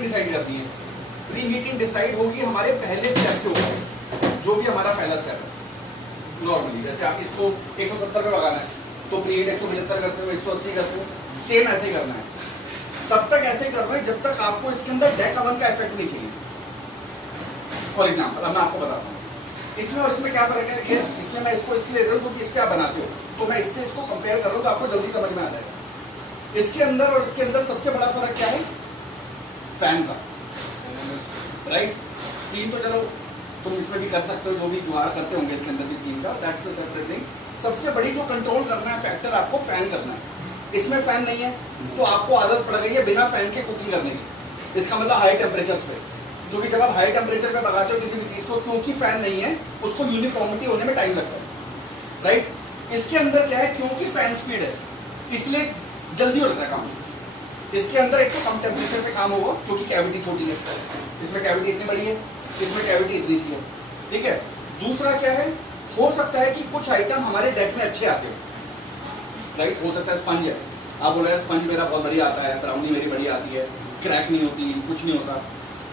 Heating decide करती है। Pre heating decide होगी हमारे पहले स्टेप के ऊपर, जो भी हमारा पहला स्टेप है। नॉर्मली जैसे आप इसको 170 पे लगाना है तो प्री हीट 175 करते हो, 180 करते हो, सेम ऐसे ही करना है। तब तक ऐसे ही करना है जब तक आपको इसके अंदर डेक अवन का इफेक्ट नहीं चाहिए। फॉर एग्जाम्पल अब मैं आपको बताता हूँ इसमें और इसमें क्या फर्क है। इसमें मैं इसको इसलिए ले रहा हूँ क्योंकि इसके आप बनाते हो, तो मैं इससे इसको कंपेयर कर रहा हूँ तो आपको जल्दी समझ में आ जाएगा। इसके अंदर और इसके अंदर सबसे बड़ा फर्क क्या है? फैन का, राइट। स्टीम तो चलो तुम इसमें भी कर सकते हो, जो भी जुगाड़ करते होंगे इसके अंदर भी स्टीम का, दैट्स अ सेपरेट थिंग। सबसे बड़ी जो कंट्रोल करना है फैक्टर आपको फैन करना है। इसमें फैन नहीं है तो आपको आदत पड़ गई है बिना फैन के कुकिंग करने की। इसका मतलब हाई टेम्परेचर पे, क्योंकि जब आप हाई टेम्परेचर पे पकाते हो किसी भी चीज को, क्योंकि फैन नहीं है उसको यूनिफॉर्मिटी होने में टाइम लगता है, राइट। इसके अंदर क्या है, क्योंकि फैन स्पीड है इसलिए जल्दी हो जाता है काम। इसके अंदर एक तो कम टेम्परेचर पे काम होगा क्योंकि कैविटी छोटी है, इसमें कैविटी इतनी बड़ी है, इसमें कैविटी इतनी सी है, ठीक है। दूसरा क्या है, हो सकता है कि कुछ आइटम हमारे डेक में अच्छे आते हैं, राइट। हो सकता है स्पंज है, आप बोल रहे हैं स्पंज मेरा बहुत बढ़िया आता है, ब्राउनी मेरी बढ़िया आती है, क्रैक नहीं होती, कुछ नहीं होता।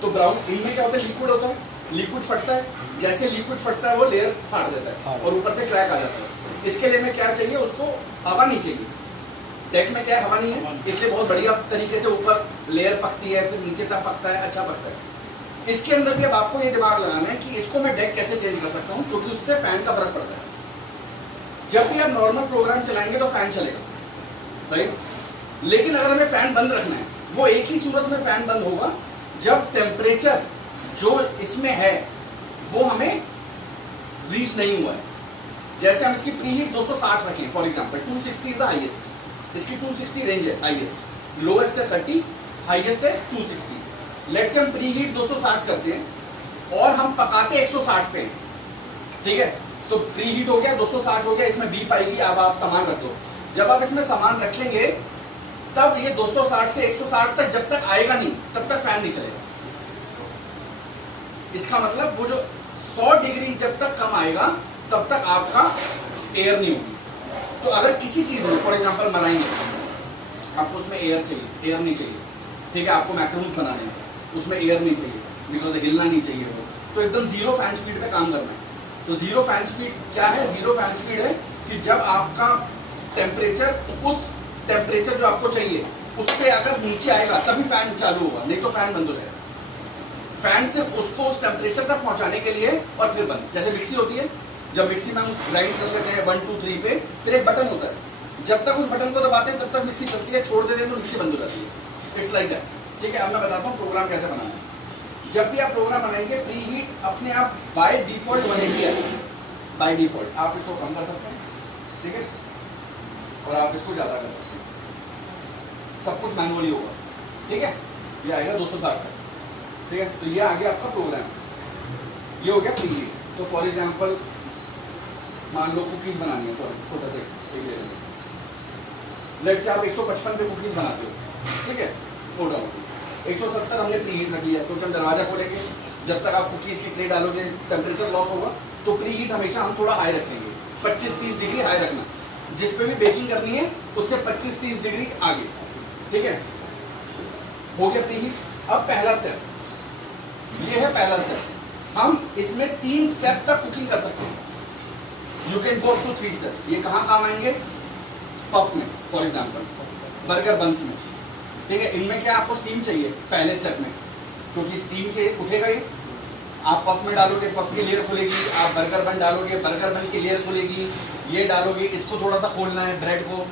तो ब्राउन इनमें क्या होता है, लिक्विड होता है, लिक्विड फटता है, जैसे लिक्विड फटता है वो लेयर फाड़ देता है और ऊपर से क्रैक आ जाता है। इसके लिए में क्या चाहिए, उसको हवा नहीं चाहिए। डेक में क्या है, हवा नहीं है, इसलिए बहुत बढ़िया तरीके से ऊपर लेयर पकती है, फिर नीचे तक पकता है, अच्छा पकता है। इसके अंदर भी अब आपको ये दिमाग लगाना है कि इसको मैं डेक कैसे चेंज कर सकता हूँ, क्योंकि उससे फैन का फर्क पड़ता है। जब भी आप नॉर्मल प्रोग्राम चलाएंगे तो फैन चलेगा, राइट। लेकिन अगर हमें फैन बंद रखना है, वो एक ही सूरत में फैन बंद होगा जब टेम्परेचर जो इसमें है वो हमें रीच नहीं हुआ है। जैसे हम इसकी प्री हीट 260 रखें for example, 260 is the highest, इसकी 260 रेंज है, हाईएस्ट, लोएस्ट है 30, हाईएस्ट है 260। लेट्स से हम प्री हीट 260 करते हैं और हम पकाते 160 पे, ठीक है। तो प्री हीट हो गया, 260 हो गया, इसमें बीप आएगी। अब आप सामान रख दो, जब आप इसमें सामान रख लेंगे तब ये 260 से 160 तक जब तक आएगा नहीं तब तक फैन नहीं चलेगा। इसका मतलब वो जो 100 डिग्री जब तक कम आएगा तब तक आपका एयर नहीं होगी। तो अगर किसी चीज में फॉर एग्जांपल मराई है, आपको उसमें एयर चाहिए, एयर नहीं चाहिए, ठीक है। आपको मैक्रोन्स बनाने हैं, उसमें एयर नहीं चाहिए, बिकॉज हिलना नहीं चाहिए वो, तो एकदम जीरो फैन स्पीड पे काम करना है। तो जीरो फैन स्पीड क्या है, जीरो फैन स्पीड है कि जब आपका टेम्परेचर उस टेम्परेचर जो आपको चाहिए उससे अगर नीचे आएगा तभी फैन चालू होगा, नहीं तो फैन बंद हो जाएगा। फैन सिर्फ उसको उस टेम्परेचर तक पहुंचाने के लिए और फिर बंद। जैसे मिक्सी होती है, जब मिक्सी में हम ग्राइंड कर लेते हैं 1 2 3 पे, फिर एक बटन होता है, जब तक उस बटन को दबाते हैं तब तक मिक्सी चलती है, छोड़ देते हैं तो मिक्सी बंद हो जाती है। इट्स लाइक दैट, ठीक है। अब मैं बताता हूँ प्रोग्राम कैसे बनाना है। जब भी आप प्रोग्राम बनाएंगे, प्री हीट अपने आप बाय डिफॉल्ट 180 है, बाय डिफॉल्ट। आप इसको कम कर सकते हैं, ठीक है, और आप इसको ज्यादा कर सकते हैं, सब कुछ मैनुअली होगा, ठीक है। ये आएगा 260 तक, ठीक है। तो ये आ गया आपका प्रोग्राम, ये हो गया प्री हीट। तो फॉर एग्जांपल मान लो कुकीज बनानी है, तो छोटा सा लेट से आप 155 पे कुकीज बनाते हो, ठीक है, नो डाउट। 170 हमने प्री हीट रख लिया, तो जब दरवाजा खोलेंगे जब तक आप कुकीज की ट्रे डालोगे टेम्परेचर लॉस होगा, तो प्री हीट हमेशा हम थोड़ा हाई रखेंगे, 25-30 डिग्री हाई रखना। जिस पे भी बेकिंग करनी है उससे 25-30 डिग्री आगे, ठीक है। हो गया प्री हीट। अब पहला स्टेप, ये है पहला स्टेप। हम इसमें 3 स्टेप तक कुकिंग कर सकते हैं। You can go to 3 steps. ये कहाँ काम आएंगे, पफ में फॉर एग्जाम्पल, बर्गर बंस में, ठीक है। इनमें क्या आपको स्टीम चाहिए पहले स्टेप में, क्योंकि स्टीम के उठेगा ये। आप पफ में डालोगे, पफ की लेयर खुलेगी, आप बर्गर बन डालोगे, बर्गर बन की लेयर खुलेगी, ये डालोगे, इसको थोड़ा सा खोलना है, ब्रेड को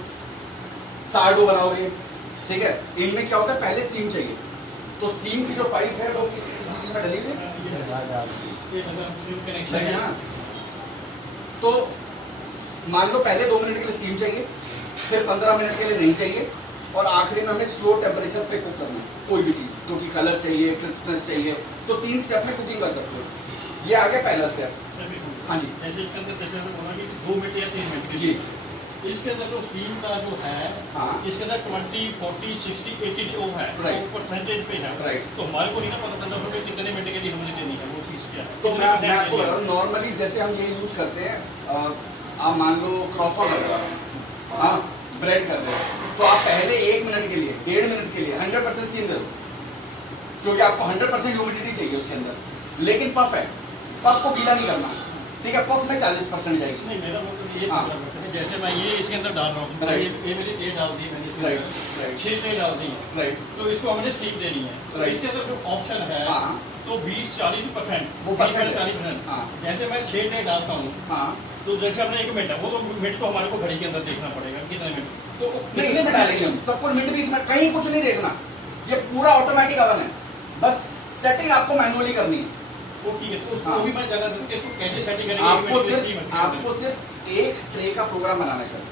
सार्डो बनाओगे, ठीक है। इनमें क्या होता है, पहले स्टीम चाहिए। तो स्टीम की जो पाइप है वो डली हुई है, तो मान लो पहले 2 मिनट के लिए स्टीम चाहिए, फिर 15 मिनट के लिए नहीं चाहिए, और आखिरी में हमें स्लो टेम्परेचर पे कुक करना है कोई भी चीज़, क्योंकि कलर चाहिए, क्रिस्पनेस चाहिए। तो 3 स्टेप में कुकिंग कर सकते हो। ये आ गया पहला स्टेप। हाँ जी, इसके अंदर 2 मिनट या 3 मिनट जी। इसके अंदर जो स्टीम का जो है, हाँ, इसके अंदर 20, 40, 60, 80 जो है, Right. वो परसेंटेज पे है। राइट। तो हमारे को नहीं ना पता चलता कि कितने मिनट के लिए हमें देनी है वो चीज़ क्या है। तो मैं आपको बता रहा हूँ, नॉर्मली जैसे हम ये यूज करते हैं, आप मान लो क्रॉसवर्ड कर रहे हो, हाँ, ब्रेड कर रहे हो, तो आप पहले 1 मिनट के लिए, 1.5 मिनट के लिए 100% स्टीम दे दो, क्योंकि आपको 100% ह्यूमिडिटी चाहिए उसके अंदर। लेकिन पफ है, पफ को गीला नहीं करना, ठीक है, पफ में 40% जाएगी। नहीं मेरा मतलब ये हाँ। है, जैसे मैं ये इसके अंदर डाल रहा हूँ, Right. ये मेरी ये डाल दी मैंने इसके Right. अंदर, Right. 6 ट्रे डाल दी है, राइट, तो इसको हमने स्टीम देनी है। तो Right. इसके अंदर जो ऑप्शन है हाँ तो 20-40%, वो percent है। 40%। हाँ जैसे मैं 6 ट्रे डालता हूँ हाँ, तो जैसे हमने 1 मिनट है, वो तो मिनट तो हमारे को घड़ी के अंदर देखना पड़ेगा कितने मिनट, तो नहीं इसमें डालेंगे हम सब कुछ, मिनट भी इसमें कहीं कुछ नहीं देखना, ये पूरा ऑटोमेटिक अवन है, बस सेटिंग आपको मैनुअली करनी है। वो ठीक है, तो उसको हाँ। भी मैं जाना दूँ कि इसको कैसे सेटिंग करेंगे। आपको सिर्फ एक ट्रे का प्रोग्राम बनाना चाहिए,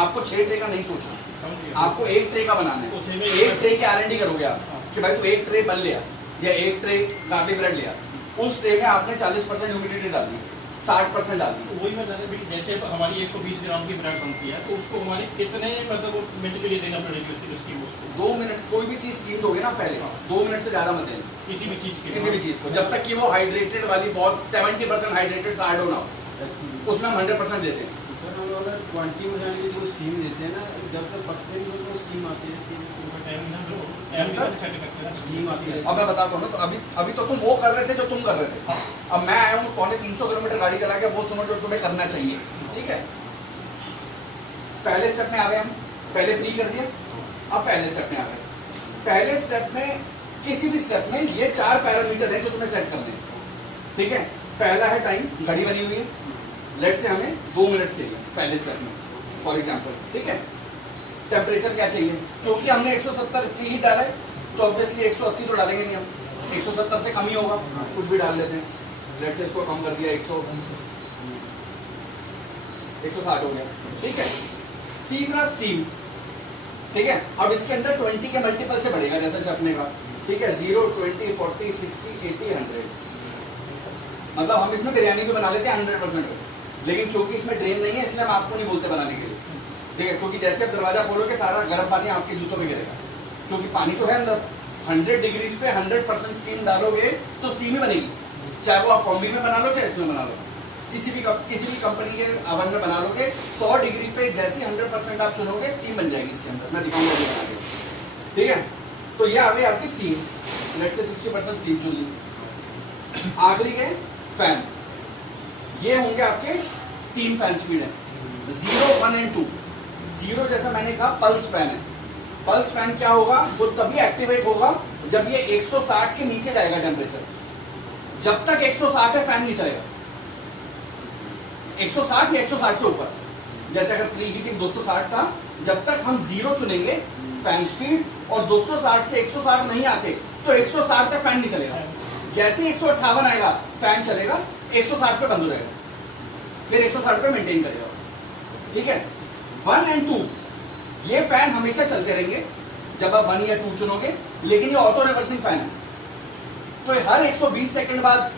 आपको 6 ट्रे का नहीं सोचना, समझ गया। आपको एक ट्रे का बनाना उसी है। में एक ट्रे की R&D करोगे आप कि भाई तू एक ट्रे बन लिया या एक ट्रे गार्लिक ब्रेड लिया, उस ट्रे में आपने 40% ह्यूमिडिटी डालनी, 60% डालनी। तो वही मैं जाना भी, जैसे हमारी 120 ग्राम की ब्रेड बनती है तो उसको हमारे कितने मतलब मिनट के लिए देना पड़ेगी उसकी स्टीम, उसको 2 मिनट कोई भी चीज स्टीम दोगे ना पहले 2 मिनट से ज्यादा मत देना किसी भी चीज़ के किसी भी चीज को, जब तक कि वो हाइड्रेटेड वाली बहुत 70% हाइड्रेटेड सार्डो ना हो, उसमें हम 100% देते हैं। सर हम लोग 20 में जाने के जो स्टीम देते हैं ना, जब तक पकते नहीं तो स्टीम आती है, स्टीम आती है। अब मैं बताता हूँ ना, तो अभी तो तुम वो कर रहे थे जो तुम कर रहे थे, अब मैं आया हूँ 350 किलोमीटर गाड़ी चला के, वो सुनो जो तुम्हें करना चाहिए, ठीक है। पहले स्टेप में आ गए हम, पहले प्री कर दिया, अब पहले स्टेप में आ गए। पहले स्टेप में किसी भी स्टेप में ये 4 पैरामीटर हैं जो तुम्हें सेट करने हैं, ठीक है। पहला है टाइम, घड़ी बनी हुई है, लेट से हमें 2 मिनट चाहिए पहले स्टेप में फॉर एग्जाम्पल, ठीक है। टेम्परेचर क्या चाहिए, क्योंकि हमने 170 की हीट डाला है तो ऑब्वियसली 180 तो डालेंगे नहीं हम, 170 से कम ही होगा, कुछ भी डाल लेते हैं। लेट से इसको कम कर दिया 160 हो गया, ठीक है। तीसरा स्टीम, ठीक है। अब इसके अंदर 20 के मल्टीपल से बढ़ेगा जैसा शेफ ने कहा, ठीक है। 0, 20, 40, 60, 80, 100, मतलब हम इसमें बिरयानी भी बना लेते हैं 100%, लेकिन क्योंकि इसमें ड्रेन नहीं है इसलिए हम आपको नहीं बोलते बनाने के लिए, ठीक है। क्योंकि जैसे आप दरवाजा खोलोगे सारा गर्म पानी आपके जूतों में गिरेगा, क्योंकि पानी तो है अंदर। 100 डिग्रीज पे 100% स्टीम डालोगे तो स्टीम ही बनेगी, चाहे वो आप कॉम्बी में बना लो चाहे इसमें बना लो, किसी भी कंपनी के अवन में बना लोगे 100 डिग्री पे जैसी 100% आप चुनोगे स्टीम बन जाएगी इसके अंदर, मैं दिखाऊंगा ये बना के, ठीक है। तो ये आ गई आपकी स्टीम, लेट से 60% स्टीम चुन ली। आखिरी के फैन, ये होंगे आपके 3 फैन स्पीड है, 0, 1 एंड 2। 0 जैसा मैंने कहा पल्स फैन है, पल्स फैन क्या होगा, वो तभी एक्टिवेट होगा जब ये 160 के नीचे जाएगा टेम्परेचर, जब तक 160 है फैन नहीं चलेगा। 160 या 160 से ऊपर, जैसे अगर प्री हीटिंग 260 था, जब तक हम 0 चुनेंगे फैन स्पीड और 260 से 160 नहीं आते तो 160 तक फैन नहीं चलेगा। जैसे 158 आएगा फैन चलेगा, 160 पे बंद हो जाएगा, फिर 160 पे मेंटेन करेगा, ठीक है। 1 एंड 2 ये फैन हमेशा चलते रहेंगे जब आप 1 या 2 चुनोगे, लेकिन ये ऑटो रिवर्सिंग फैन है, तो हर 120 सेकंड बाद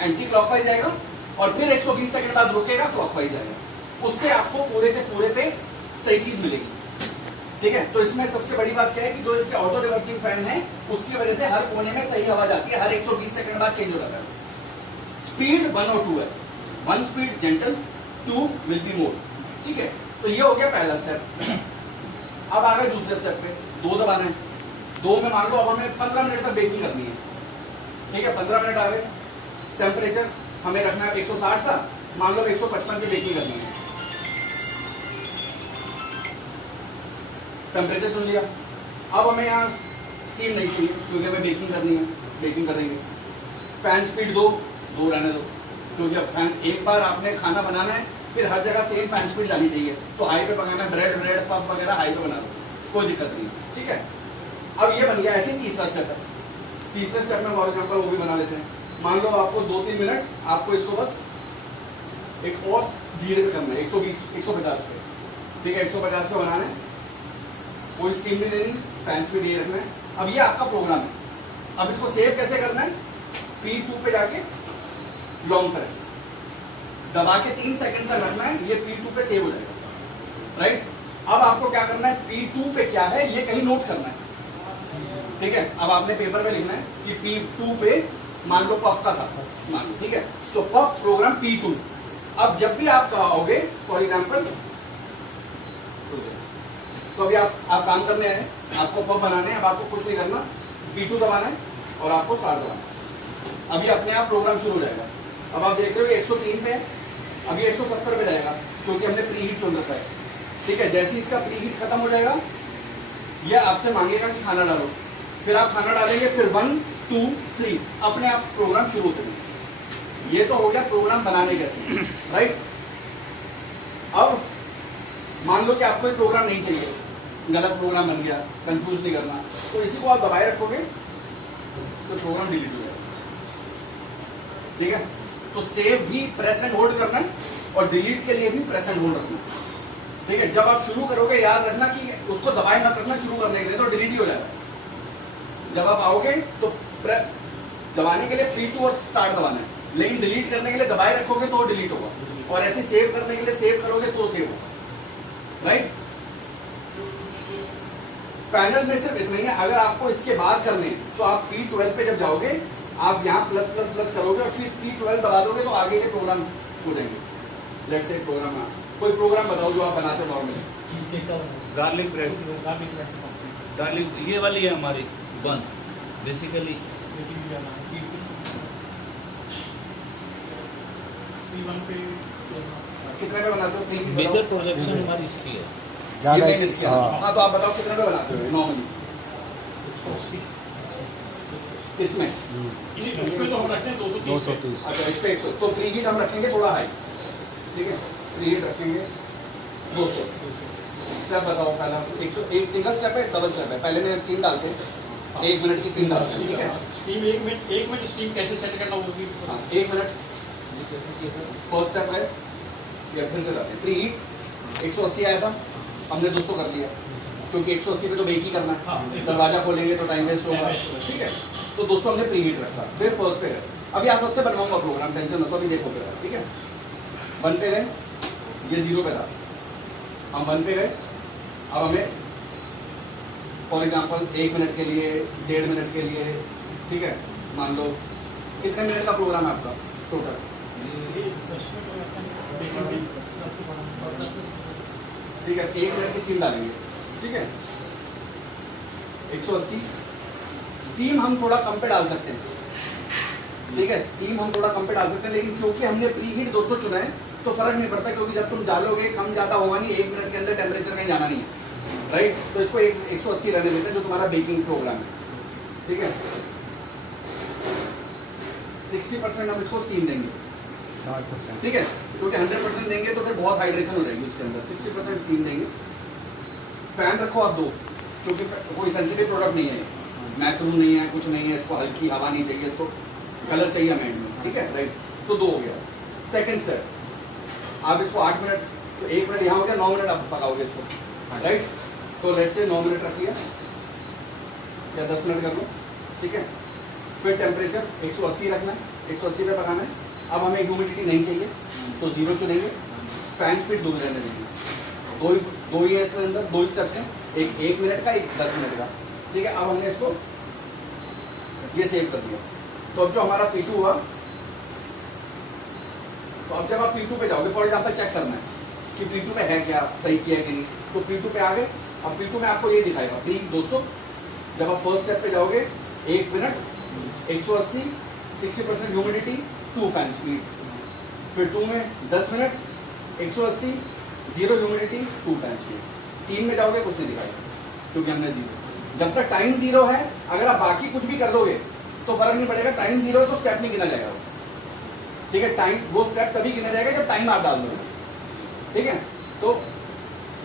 एंटी क्लॉकवाइज जाएगा और फिर 120 सेकंड बाद रुकेगा, क्लॉकवाइज जाएगा। उससे आपको पूरे के पूरे पे सही चीज मिलेगी, ठीक है। तो इसमें सबसे बड़ी बात क्या है कि जो इसके ऑटो रिवर्सिंग फैन है उसकी वजह से हर कोने में सही हवा जाती है, हर 120 सेकंड बाद चेंज हो जाता है। स्पीड 1 और 2 है, 1 speed gentle, 2 will be more, ठीक है। तो ये हो गया पहला स्टेप। अब आ गए दूसरे स्टेप पे, 2 दबाना है। 2 में मान लो अब हमें 15 मिनट तक बेकिंग करनी है, ठीक है। 15 मिनट आ गए, टेम्परेचर हमें रखना है 160 का, मान लो 155 से बेकिंग करनी है, टेम्परेचर चुन लिया। अब हमें यहाँ स्टीम नहीं चाहिए क्योंकि हमें बेकिंग करनी है, बेकिंग करेंगे। फैन स्पीड 2 रहने दो, क्योंकि अब फैन एक बार आपने खाना बनाना है फिर हर जगह सेम फैन स्पीड जानी चाहिए, तो हाई पे पकाना है, ब्रेड पफ वगैरह हाई पे बना दो, कोई दिक्कत नहीं, ठीक है। अब ये बन गया, ऐसे ही तीसरा स्टेप है। तीसरे स्टेप में फॉर एग्जाम्पल वो भी बना लेते हैं। मान लो आपको 2-3 मिनट आपको इसको बस एक और धीरे पे करना है, 150 पे, ठीक है। 150 पे बनाना है, कोई स्टीम नहीं देनी, फैन स्पीड ये रखना है। अब ये आपका प्रोग्राम है। अब इसको सेव कैसे करना है, P2 पे जाके लॉन्ग प्रेस दबा के 3 सेकंड तक रखना है, ये P2 पे सेव हो जाएगा, राइट। अब आपको क्या करना है, P2 पे क्या है ये कहीं नोट करना है, ठीक है। अब आपने पेपर पे लिखना है कि P2 पे मान लो पफ का था, मान लो, ठीक है। तो पफ प्रोग्राम P2। अब जब भी आप आओगे फॉर एग्जाम्पल, तो अभी आप काम करने हैं, आपको पफ बनाने हैं, अब आपको कुछ नहीं करना, P2 दबाना है और आपको स्टार्ट दबाना है। अभी अपने आप प्रोग्राम शुरू हो जाएगा। अब आप देख रहे हो 103 पे है, अभी 170 पे जाएगा क्योंकि हमने प्री हीट चुन रखा है। ठीक है, जैसे ही इसका प्री हीट खत्म हो जाएगा ये आपसे मांगेगा कि खाना डालो, फिर आप खाना डालेंगे, फिर 1 2 3 अपने आप प्रोग्राम शुरू करेंगे। ये तो हो गया प्रोग्राम बनाने कैसे, राइट। अब मान लो कि आपको एक प्रोग्राम नहीं चाहिए, गलत प्रोग्राम बन गया, कंफ्यूज नहीं करना, तो इसी को आप दबाए रखोगे तो प्रोग्राम डिलीट हो जाएगा। ठीक है, तो सेव भी प्रेस एंड होल्ड करना है और डिलीट के लिए भी प्रेस एंड होल्ड रखना है। ठीक है, जब आप शुरू करोगे याद रखना कि उसको दबाए मत रखना शुरू करने के लिए, तो डिलीट ही हो जाएगा। जब आप आओगे तो दबाने के लिए P2 और स्टार्ट दबाना है, लेकिन डिलीट करने के लिए दबाए रखोगे तो डिलीट होगा, और ऐसे सेव करने के लिए सेव करोगे तो सेव होगा, राइट। पैनल में सिर्फ इतना ही है। अगर आपको इसके बाद करने तो आप P12 पे जब जाओगे आप यहाँ प्लस प्लस प्लस करोगे और फिर P12 दबा दोगे तो आगे के प्रोग्राम हो जाएंगे। लेट्स से प्रोग्राम, कोई प्रोग्राम बताओ जो आप बनाते हो नॉर्मली। गार्लिक ब्रेड, गार्लिक ये वाली है हमारी बन बेसिकली। कितने पे बनाते हो? मेजर प्रोजेक्शन हमारी इसकी है। ये main इसकी है। हाँ, तो आप बताओ कितने पे बनाते हो नॉर्मली इसमें? उसमें तो हम रखते हैं 230। अच्छा, इस पे 100, तो प्री हीट हम रखेंगे थोड़ा हाई। ठीक है, प्री हीट रखेंगे 200। स्टेप बताओ पहला। एक सिंगल स्टेप है, डबल स्टेप है। पहले मैं स्टीम डालते हैं, 1 मिनट की स्टीम डालते हैं। ठीक है, स्टीम 1 मिनट स्टीम कैसे सेट करना होगी? हाँ 1 मिनट फर्स्ट स्टेप है। या फिर से जाते हैं प्री हीट। 180 आया था, हमने 200 कर लिया क्योंकि 180 पे तो बेक ही करना है। हाँ, दरवाजा खोलेंगे तो टाइम वेस्ट होगा। ठीक है, तो 200 हमने प्री हीट रखा, फिर फर्स्ट पे है। अभी आप सबसे बनवाऊंगा प्रोग्राम, टेंशन मत लो, अभी देखो फिर। ठीक है, 1 पे गए, ये 0 पे था, हम 1 पे गए। अब हमें फॉर एग्जांपल 1 मिनट के लिए, 1.5 मिनट के लिए, ठीक है, मान लो कितने मिनट का प्रोग्राम है आपका टोटल? ठीक है, 1 मिनट की स्टीम डालेंगे। ठीक है, 180। स्टीम हम थोड़ा कम पे डाल सकते हैं। ठीक है, स्टीम हम थोड़ा कम पे डाल सकते हैं, लेकिन क्योंकि हमने प्री हीट 200 चुना है तो फर्क नहीं पड़ता, क्योंकि जब तुम डालोगे कम ज़्यादा होगा नहीं, 1 मिनट के अंदर टेम्परेचर कहीं जाना नहीं है, राइट। तो इसको 180 रहने देते हैं, जो तुम्हारा बेकिंग प्रोग्राम है। ठीक है, 60% हम इसको स्टीम देंगे। 60%। ठीक है, क्योंकि 100% देंगे तो फिर बहुत हाइड्रेशन हो जाएगी उसके अंदर। 60% स्टीम देंगे। फैन रखो आप 2, क्योंकि कोई सेंसिटिव प्रोडक्ट नहीं है, मैथ्रू नहीं है, कुछ नहीं है, इसको हल्की हवा नहीं चाहिए, इसको कलर चाहिए हमें में। ठीक है, राइट, तो 2 हो गया। सेकेंड स्टेप, आप इसको 8 मिनट, तो 1 मिनट यहाँ हो गया, 9 मिनट आप पकाओगे इसको, राइट। तो लेट से 9 मिनट रखिए या 10 मिनट कर लो। ठीक है, फिर टेम्परेचर 180 रखना है, 180 पे पकाना है। अब हमें ह्यूमिडिटी नहीं चाहिए तो 0 चुनेंगे। फैन स्पीड 2 रहने देंगे। दो ही है इसके अंदर, 2 स्टेप्स हैं, एक 1 मिनट का, एक 10 मिनट का। ठीक है, अब हमने इसको ये सेव कर दिया। तो अब जो हमारा P2 हुआ, तो अब जब आप P2 पे जाओगे, फॉर एग्जांपल चेक करना है कि P2 पे है क्या, सही किया है कि नहीं, तो P2 पे आ गए। अब P2 में आपको ये दिखाएगा प्री 200। जब आप फर्स्ट स्टेप पे जाओगे 1 मिनट, 180, 60% ह्यूमिडिटी, 2 फैन स्पीड। फिर 2 में 10 मिनट, 180, 0 ह्यूमिडिटी, 2 फैन स्पीड। 3 में जाओगे कुछ नहीं दिखाएगा क्योंकि हमने 0। जब तक टाइम 0 है, अगर आप बाकी कुछ भी कर दोगे तो फर्क नहीं पड़ेगा। टाइम 0 है तो स्टेप नहीं गिना जाएगा। ठीक है, टाइम वो स्टेप तभी गिना जाएगा जब टाइम आप डाल दोगे। ठीक है, तो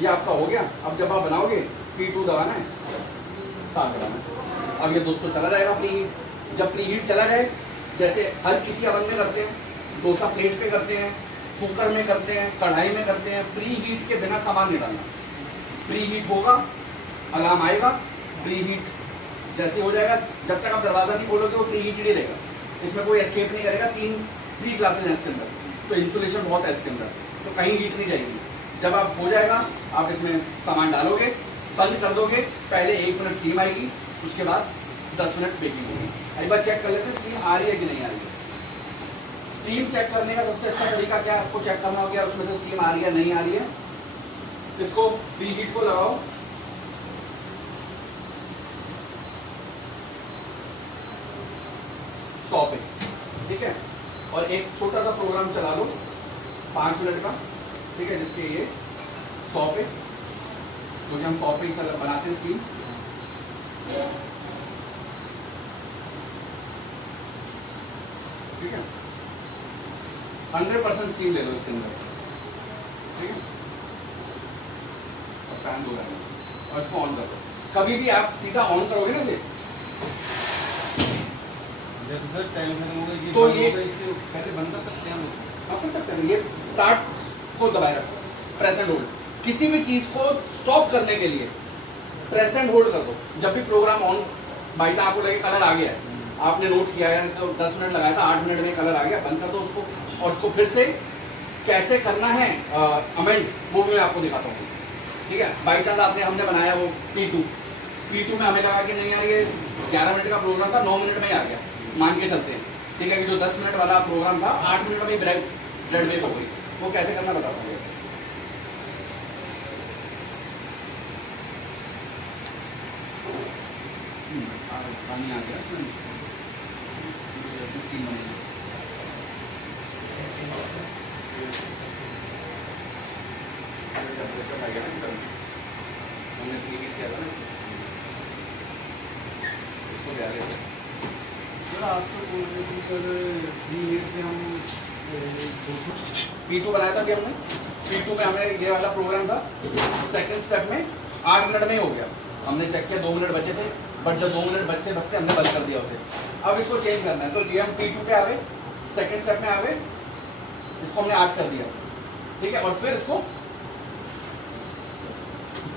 ये आपका हो गया। अब जब आप बनाओगे P2 दबाना है, स्टार्ट कराना है। अब ये 200 चला जाएगा प्री हीट। जब प्री हीट चला जाए, जैसे हर किसी अवन में करते हैं, डोसा प्लेट पे करते हैं, कुकर में करते हैं, कढ़ाई में करते हैं, प्री हीट के बिना सामान नहीं डालना। प्री हीट होगा, अलार्म आएगा, प्री हीट जैसे हो जाएगा, जब तक आप दरवाजा नहीं खोलोगे वो प्री हीट ही रहेगा, इसमें कोई एस्केप नहीं करेगा। 3 क्लासेस हैं इसके अंदर, तो इंसुलेशन बहुत है इसके अंदर, तो कहीं हीट नहीं जाएगी। जब आप हो जाएगा, आप इसमें सामान डालोगे, बंद कर दोगे, पहले 1 मिनट स्टीम आएगी, उसके बाद 10 मिनट बेकिंग होगी। एक बार चेक कर लेते हैं स्टीम आ रही है कि नहीं आ रही है। स्टीम चेक करने का सबसे अच्छा तरीका क्या है, आपको चेक करना होगा उसमें से स्टीम आ रही है नहीं आ रही है। इसको प्री हीट को लगाओ, ठीक है। और एक छोटा सा प्रोग्राम चला लो 5 मिनट का, ठीक है, जिसके ये 100 पे, क्योंकि हम 100 पे ही बनाते हैं स्टीम। ठीक है, 100% स्टीम ले लो इसके अंदर, ठीक है। और फैन दो रहना और इसको ऑन कर दो। कभी भी आप सीधा ऑन करोगे ना टाइम तो ये पहले बंद कर सकते हैं हम। आप कर सकते हैं। ये स्टार्ट को दबाए रखो, प्रेस एंड होल्ड। किसी भी चीज को स्टॉप करने के लिए प्रेस एंड होल्ड कर दो। जब भी प्रोग्राम ऑन, बाई चांस आपको लगे कलर आ गया है, आपने नोट किया है, इसको 10 मिनट लगाया था, 8 मिनट में कलर आ गया, बंद कर दो उसको। और उसको फिर से कैसे करना है अमेंड, वो भी मैं आपको दिखाता हूँ, ठीक है। बाई चांस हमने बनाया वो P2 में हमें लगा कि नहीं यार ये 11 मिनट का प्रोग्राम था, 9 मिनट में ही आ गया, मान के चलते हैं, ठीक है, कि जो 10 मिनट वाला प्रोग्राम था 8 मिनट में ही ब्रेड बेक हो गई। वो कैसे करना बताता हूँ। पानी आ गया, स्टीम बनेगी। टेम्परेचर आ गया ना, हमने प्रीहीट किया था ना 142। सर आपको बोल रहे थे सर 3 मिनट में हम P2 बनाया था अभी हमने। P2 में हमें ये वाला प्रोग्राम था, सेकंड स्टेप में 8 मिनट में ही हो गया। हमने चेक किया 2 मिनट बचे थे, बट जब 2 मिनट बचते हमने बंद कर दिया उसे। अब इसको चेंज करना है, तो ये हम P2 पे आ गए, सेकंड स्टेप में आ गए, इसको हमने 8 कर दिया, ठीक है। और फिर इसको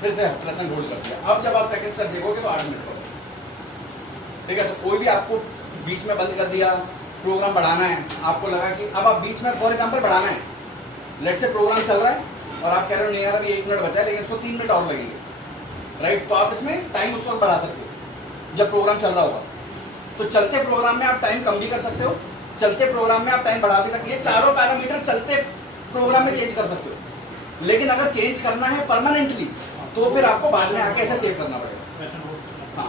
फिर से प्रेस एंड होल्ड कर दिया। अब जब आप सेकंड स्टेप देखोगे तो 8 मिनट हो गए, ठीक है। तो कोई भी आपको बीच में बंद कर दिया, प्रोग्राम बढ़ाना है, आपको लगा कि अब आप बीच में फॉर एग्जांपल बढ़ाना है, लेट से प्रोग्राम चल रहा है और आप कह रहे हो नहीं यार अभी 1 मिनट बचा है लेकिन इसको 3 मिनट और लगेंगे, राइट। तो आप इसमें टाइम उस वक्त बढ़ा सकते हो जब प्रोग्राम चल रहा होगा। तो चलते प्रोग्राम में आप टाइम कम भी कर सकते हो, चलते प्रोग्राम में आप टाइम बढ़ा भी सकते हो। ये चारों पैरामीटर चलते प्रोग्राम में चेंज कर सकते हो। लेकिन अगर चेंज करना है परमानेंटली तो फिर आपको बाद में आके ऐसे सेव करना पड़ेगा। हाँ,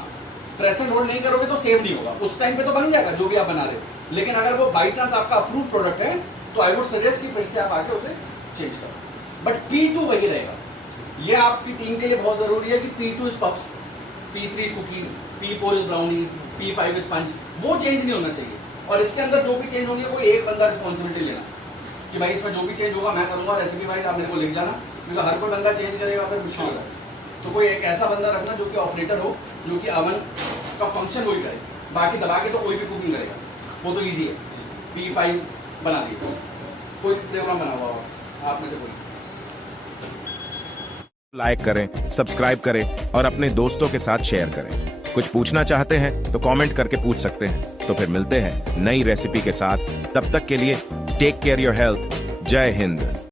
प्रेस एंड होल्ड नहीं करोगे तो सेव नहीं होगा। उस टाइम पे तो बन जाएगा जो भी आप बना रहे हो, लेकिन अगर वो बाई चांस आपका अप्रूव प्रोडक्ट है तो आई वुड सजेस्ट कि फिर से आप आके उसे चेंज करो। बट P2 वही रहेगा। ये आपकी टीम के लिए बहुत जरूरी है कि P2 is puffs, P3 is cookies, P4 is brownies, P5 is sponge. वो चेंज नहीं होना चाहिए। और इसके अंदर जो भी चेंज होगी कोई एक बंदा रिस्पॉन्सिबिलिटी लेना कि भाई इसमें जो भी चेंज होगा मैं करूंगा, रेसिपी वाइज आप मेरे को लिख जाना, क्योंकि हर कोई बंदा चेंज करेगा फिर मुश्किल होगा। तो कोई एक ऐसा बंदा रखना जो कि ऑपरेटर हो, जो कि अवन का फंक्शन वही करे, बाकी दबा के तो कोई भी कुकिंग करेगा, वो तो ईजी है। P5 बना दिए, कोई प्रोग्राम बना हुआ आप में से कोई। लाइक करें, सब्सक्राइब करें और अपने दोस्तों के साथ शेयर करें। कुछ पूछना चाहते हैं तो कमेंट करके पूछ सकते हैं। तो फिर मिलते हैं नई रेसिपी के साथ, तब तक के लिए टेक केयर योर हेल्थ। जय हिंद।